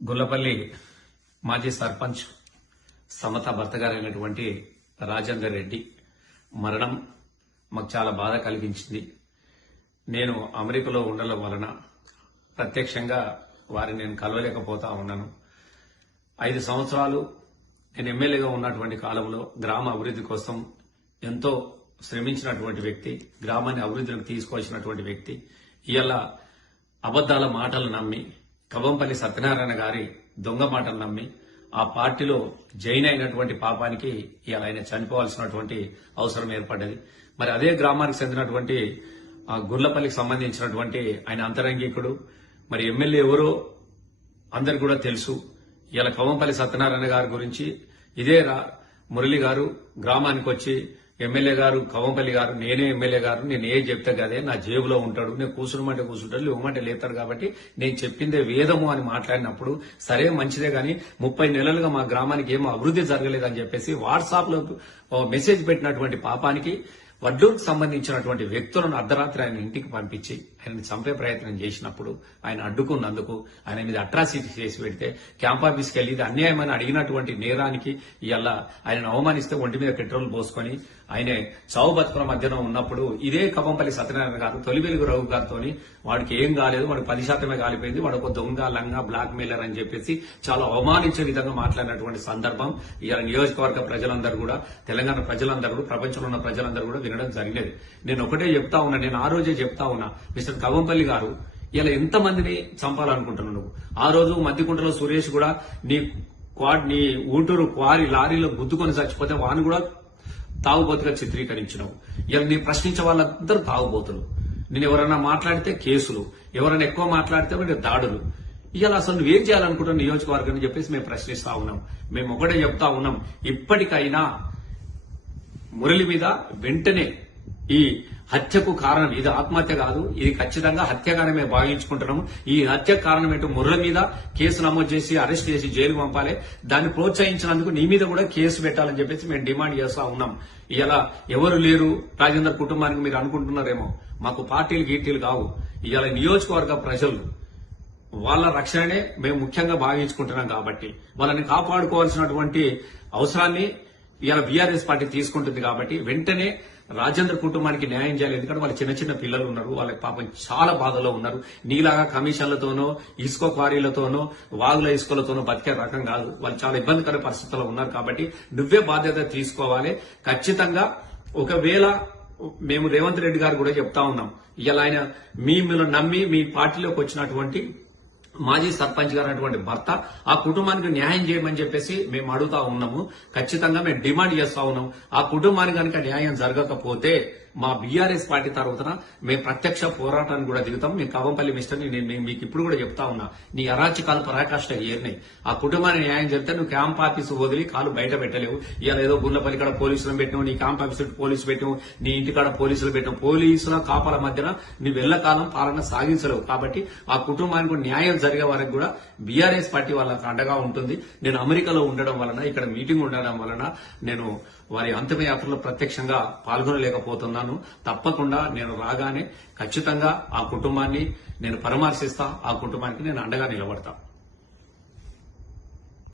గుల్లపల్లి మాజీ సర్పంచ్ సమత భర్త గారైనటువంటి రాజేందర్ రెడ్డి మరణం మాకు చాలా బాధ కలిగించింది. నేను అమెరికాలో ఉండడం వలన ప్రత్యక్షంగా వారిని నేను కలవలేకపోతా ఉన్నాను. 5 సంవత్సరాలు నేను ఎమ్మెల్యేగా ఉన్నటువంటి కాలంలో గ్రామ అభివృద్ధి కోసం ఎంతో శ్రమించినటువంటి వ్యక్తి, గ్రామాన్ని అభివృద్ధిలోకి తీసుకొచ్చినటువంటి వ్యక్తి ఇవాళ అబద్దాల మాటలు నమ్మి, కవంపల్లి సత్యనారాయణ గారి దొంగ మాటలు నమ్మి ఆ పార్టీలో జైన్ అయినటువంటి పాపానికి ఇవాళ ఆయన చనిపోవాల్సినటువంటి అవసరం ఏర్పడ్డది. మరి అదే గ్రామానికి చెందినటువంటి గుర్లపల్లికి సంబంధించినటువంటి ఆయన అంతరంగికుడు, మరి ఎమ్మెల్యే ఎవరో అందరికి కూడా తెలుసు. ఇలా కవంపల్లి సత్యనారాయణ గారి గురించి ఇదే మురళి గారు గ్రామానికి వచ్చి ఎమ్మెల్యే గారు కవంపల్లి గారు నేనే ఎమ్మెల్యే గారు నేను ఏ చెప్తే కదే నా జేబులో ఉంటాడు, నేను కూర్చున్నమంటే కూర్చుంటాడు, లేవమంటే లేతాడు, కాబట్టి నేను చెప్పిందే వేదము అని మాట్లాడినప్పుడు సరే మంచిదే గాని 30 నెలలుగా మా గ్రామానికి ఏమో అభివృద్ధి జరగలేదని చెప్పేసి వాట్సాప్ లో మెసేజ్ పెట్టినటువంటి పాపానికి వడ్లూరుకు సంబంధించినటువంటి వ్యక్తులను అర్ధరాత్రి ఆయన ఇంటికి పంపించి ఆయనని చంపే ప్రయత్నం చేసినప్పుడు ఆయన అడ్డుకున్నందుకు ఆయన మీద అట్రాసిటీ చేసి పెడితే క్యాంప్ ఆఫీస్కి వెళ్లి ఇది అన్యాయమని అడిగినటువంటి నేరానికి ఇవాళ ఆయనను అవమానిస్తే ఒంటి మీద పెట్రోల్ పోసుకొని ఆయనే చావు బతుకుల మధ్యన ఉన్నప్పుడు ఇదే కవంపల్లి సత్యనారాయణ గారు తొలి వెలుగు రఘు గారితో వాడికి ఏం కాలేదు, వాడికి 10% కాలిపోయింది, వాడు ఒక దొంగ లంగా బ్లాక్ మెయిలర్ అని చెప్పేసి చాలా అవమానించే విధంగా మాట్లాడినటువంటి సందర్భం ఇవాళ నియోజకవర్గ ప్రజలందరూ కూడా, తెలంగాణ ప్రజలందరూ కూడా, ప్రపంచంలో ఉన్న ప్రజలందరూ కూడా వినడం జరిగినది. నేను ఒకటే చెప్తా ఉన్నా, నేను ఆ రోజే చెప్తా ఉన్నా, మిస్టర్ కవంపల్లి గారు ఇలా ఎంతమందిని చంపాలనుకుంటున్నావు నువ్వు? ఆ రోజు మద్దికుంటలో సురేష్ కూడా నీ ఊటూరు క్వారీ లారీలో గుద్దుకొని చచ్చిపోతే వాడిని కూడా తాగుబోతుగా చిత్రీకరించినావు. ఇలా నీ ప్రశ్నించే వాళ్ళందరూ తాగుబోతులు. నేను ఎవరైనా మాట్లాడితే కేసులు, ఎవరైనా ఎక్కువ మాట్లాడితే మీరు దాడులు. ఇలా అసలు నువ్వేం చేయాలనుకుంటున్నావు నియోజకవర్గం అని చెప్పేసి మేము ప్రశ్నిస్తా ఉన్నాం. మేము ఒకటే చెప్తా ఉన్నాం, ఇప్పటికైనా మురళి మీద వెంటనే ఈ హత్యకు కారణం ఇది ఆత్మహత్య కాదు, ఇది ఖచ్చితంగా హత్యగానే మేము భావించుకుంటున్నాము. ఈ హత్య కారణం ఏంటో మురళి మీద కేసు నమోదు చేసి అరెస్ట్ చేసి జైలుకు పంపాలి. దాన్ని ప్రోత్సహించినందుకు నీ మీద కూడా కేసు పెట్టాలని చెప్పేసి మేము డిమాండ్ చేస్తా ఉన్నాం. ఇలా ఎవరు లేరు రాజేందర్ కుటుంబానికి మీరు అనుకుంటున్నారేమో, మాకు పార్టీలు గీటీలు కావు. ఇవాళ నియోజకవర్గ ప్రజలు వాళ్ళ రక్షణనే మేము ముఖ్యంగా భావించుకుంటున్నాం. కాబట్టి వాళ్ళని కాపాడుకోవాల్సినటువంటి అవసరాన్ని ఇవాళ బీఆర్ఎస్ పార్టీ తీసుకుంటుంది. కాబట్టి వెంటనే రాజేందర్ కుటుంబానికి న్యాయం చేయాలి. ఎందుకంటే వాళ్ళు చిన్న చిన్న పిల్లలు ఉన్నారు, వాళ్ళకి పాపం చాలా బాధలో ఉన్నారు. నీలాగా కమిషన్లతోనో ఇసుక క్వారీలతోనో వాగుల ఇసుకలతోనో బతికే రకం కాదు. వాళ్ళు చాలా ఇబ్బందికర పరిస్థితుల్లో ఉన్నారు. కాబట్టి నువ్వే బాధ్యత తీసుకోవాలి. ఖచ్చితంగా ఒకవేళ మేము రేవంత్ రెడ్డి గారు కూడా చెప్తా ఉన్నాం, ఇలా ఆయన మిమ్మల్ని నమ్మి మీ పార్టీలోకి వచ్చినటువంటి మాజీ సర్పంచ్ గారు అటువంటి భర్త ఆ కుటుంబానికి న్యాయం చేయమని చెప్పేసి మేము అడుగుతా ఉన్నాము. ఖచ్చితంగా మేము డిమాండ్ చేస్తా ఉన్నాం. ఆ కుటుంబానికి కనుక న్యాయం జరగకపోతే మా బీఆర్ఎస్ పార్టీ తరఫున మేము ప్రత్యక్ష పోరాటానికి కూడా దిగుతాం. మేము కవంపల్లి మిస్టర్ నేను మీకు ఇప్పుడు కూడా చెప్తా ఉన్నా, నీ అరాచకాలు పరాకాష్ట ఏరినాయి. ఆ కుటుంబానికి న్యాయం జరిగితే నువ్వు క్యాంప్ ఆఫీసు వదిలి కాలు బయట పెట్టలేవు. ఇవాళ ఏదో గుండ్లపల్లి కాడ పోలీసులను పెట్టినావు, నీ క్యాంప్ ఆఫీసు పోలీసు పెట్టావు, నీ ఇంటికాడ పోలీసులు పెట్టావు. పోలీసుల కాపల మధ్యన నువ్వు ఎల్లకాలం పాలన సాగించలేవు. కాబట్టి ఆ కుటుంబానికి న్యాయం జరిగే వరకు కూడా బీఆర్ఎస్ పార్టీ వాళ్ళకి అండగా ఉంటుంది. నేను అమెరికాలో ఉండడం వలన, ఇక్కడ మీటింగ్ ఉండడం వలన నేను వారి అంతిమయాత్రలో ప్రత్యక్షంగా పాల్గొనలేకపోతున్నాను. తప్పకుండా నేను రాగానే ఖచ్చితంగా ఆ కుటుంబాన్ని నేను పరామర్శిస్తా, ఆ కుటుంబానికి నేను అండగా నిలబడతా.